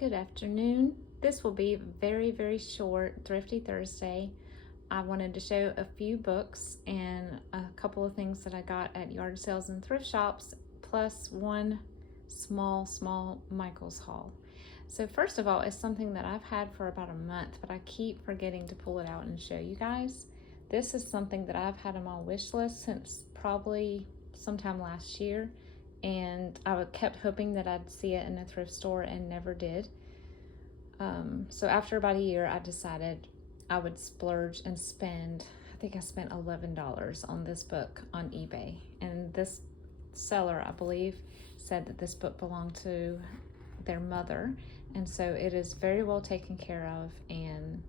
Good afternoon. This will be very, very short Thrifty Thursday. I wanted to show a few books and a couple of things that I got at yard sales and thrift shops, plus one small Michael's haul. So first of all, it's something that I've had for about a month, but I keep forgetting to pull it out and show you guys. This is something that I've had on my wish list since probably sometime last year, and I kept hoping that I'd see it in a thrift store and never did. So after about a year, I decided I would splurge and spend, I think I spent $11 on this book on eBay. And this seller, I believe, said that this book belonged to their mother. And so it is very well taken care of and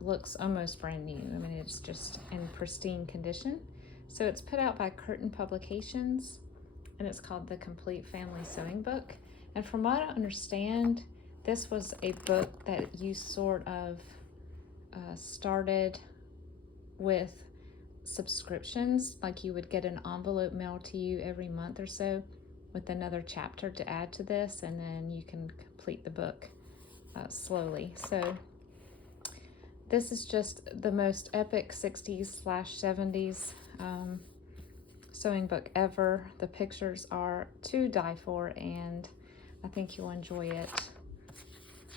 looks almost brand new. I mean, it's just in pristine condition. So it's put out by Curtin Publications, and it's called The Complete Family Sewing Book. And from what I understand, this was a book that you sort of started with subscriptions, like you would get an envelope mailed to you every month or so with another chapter to add to this, and then you can complete the book slowly. So this is just the most epic 60s/70s sewing book ever. The pictures are to die for, and I think you'll enjoy it.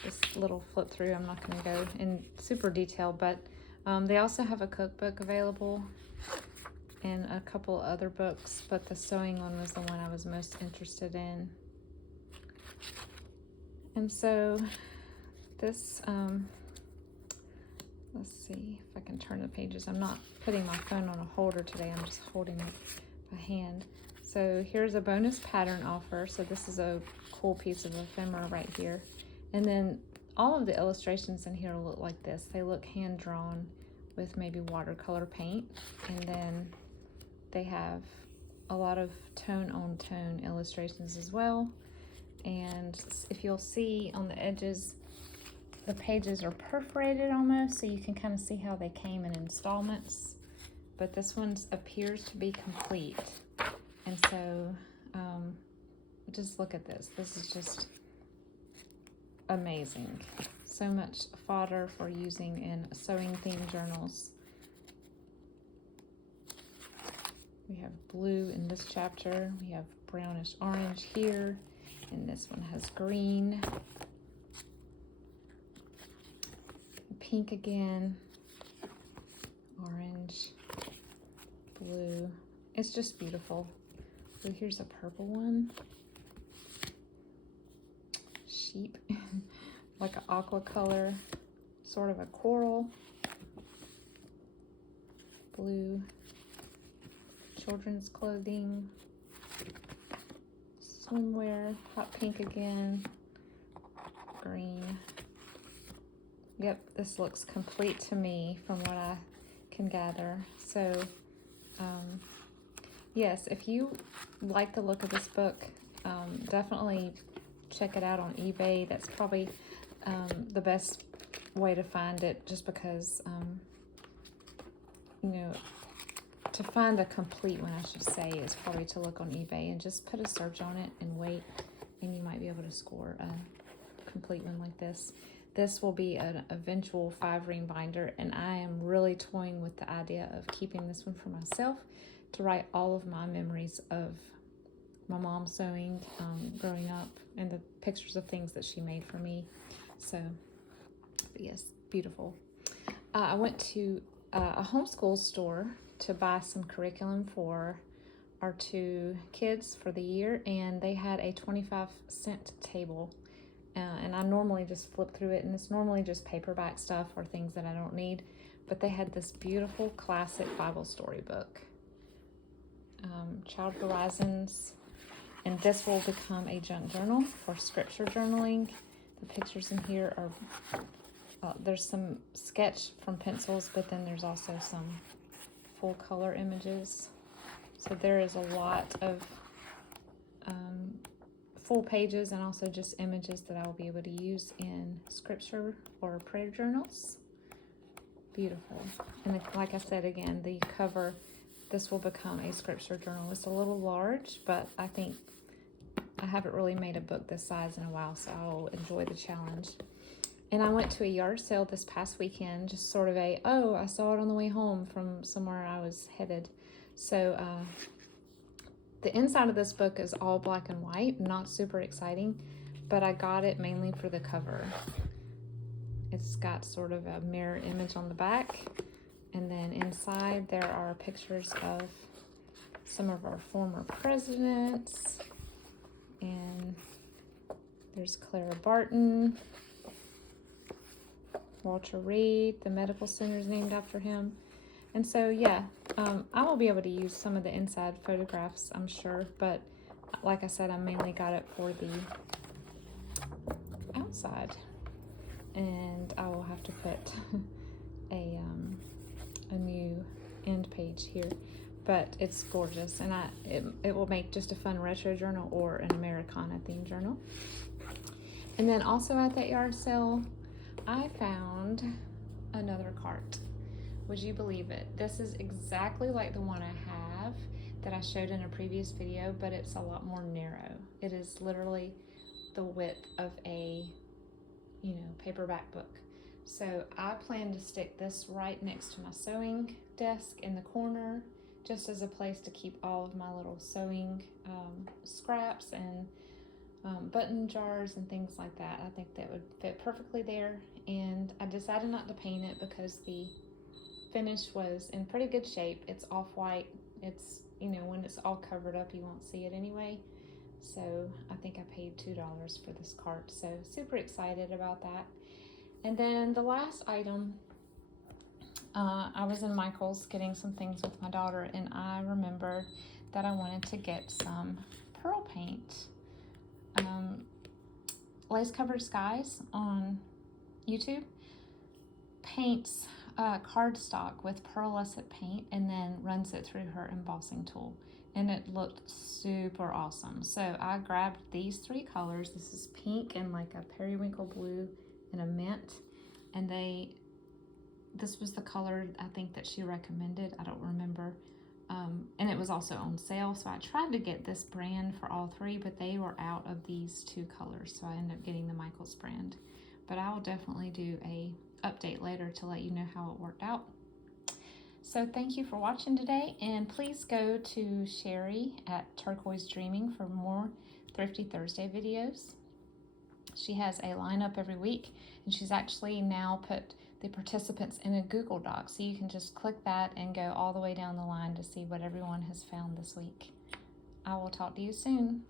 This little flip through, I'm not going to go in super detail, but they also have a cookbook available and a couple other books, but the sewing one was the one I was most interested in. And so this, let's see if I can turn the pages. I'm not putting my phone on a holder today, I'm just holding it by hand. So here's a bonus pattern offer. So this is a cool piece of ephemera right here. And then all of the illustrations in here look like this. They look hand-drawn with maybe watercolor paint. And then they have a lot of tone-on-tone illustrations as well. And if you'll see on the edges, the pages are perforated almost, so you can kind of see how they came in installments. But this one appears to be complete. And so just look at this. This is just amazing. So much fodder for using in sewing themed journals. We have blue in this chapter. We have brownish orange here. And this one has green. Pink again. Orange. Blue. It's just beautiful. So here's a purple one. Sheep. Like an aqua color, sort of a coral. Blue. Children's clothing. Swimwear. Hot pink again. Green. Yep, this looks complete to me from what I can gather. So yes, if you like the look of this book, definitely check it out on eBay. That's probably the best way to find it, just because you know, to find a complete one, I should say, is probably to look on eBay and just put a search on it and wait, and you might be able to score a complete one like this. This will be an eventual 5-ring binder, and I am really toying with the idea of keeping this one for myself to write all of my memories of my mom sewing growing up, and the pictures of things that she made for me. So yes, beautiful. I went to a homeschool store to buy some curriculum for our 2 kids for the year, and they had a 25-cent table. And I normally just flip through it, and it's normally just paperback stuff or things that I don't need. But they had this beautiful classic Bible storybook, Child Horizons, and this will become a junk journal for scripture journaling. The pictures in here are, there's some sketch from pencils, but then there's also some full color images. So there is a lot of full pages and also just images that I will be able to use in scripture or prayer journals. Beautiful. And like I said, again, the cover, this will become a scripture journal. It's a little large, but I think I haven't really made a book this size in a while, so I'll enjoy the challenge. And I went to a yard sale this past weekend, just sort of I saw it on the way home from somewhere I was headed. So the inside of this book is all black and white, not super exciting, but I got it mainly for the cover. It's got sort of a mirror image on the back, and then inside there are pictures of some of our former presidents, and there's Clara Barton, Walter Reed, the medical center is named after him. And so, yeah, I will be able to use some of the inside photographs, I'm sure, but like I said, I mainly got it for the outside. And I will have to put a new end page here, but it's gorgeous, and it will make just a fun retro journal or an Americana themed journal. And then also at that yard sale, I found another cart. Would you believe it? This is exactly like the one I have that I showed in a previous video, but it's a lot more narrow. It is literally the width of a, paperback book. So I plan to stick this right next to my sewing desk in the corner, just as a place to keep all of my little sewing scraps and button jars and things like that. I think that would fit perfectly there. And I decided not to paint it because the finish was in pretty good shape. It's off-white. It's, when it's all covered up, you won't see it anyway. So I think I paid $2 for this cart. So super excited about that. And then the last item, I was in Michael's getting some things with my daughter, and I remembered that I wanted to get some pearl paint. Lace Covered Skies on YouTube paints cardstock with pearlescent paint and then runs it through her embossing tool, and it looked super awesome. So I grabbed these 3 colors. This is pink and like a periwinkle blue and a mint, and this was the color I think that she recommended. I don't remember. And it was also on sale, so I tried to get this brand for all 3, but they were out of these 2 colors, so I ended up getting the Michaels brand. But I will definitely do a update later to let you know how it worked out. So thank you for watching today, and please go to Sheree at Turquoise Dreaming for more Thrifty Thursday videos. She has a lineup every week, and she's actually now put the participants in a Google Doc, so you can just click that and go all the way down the line to see what everyone has found this week. I will talk to you soon.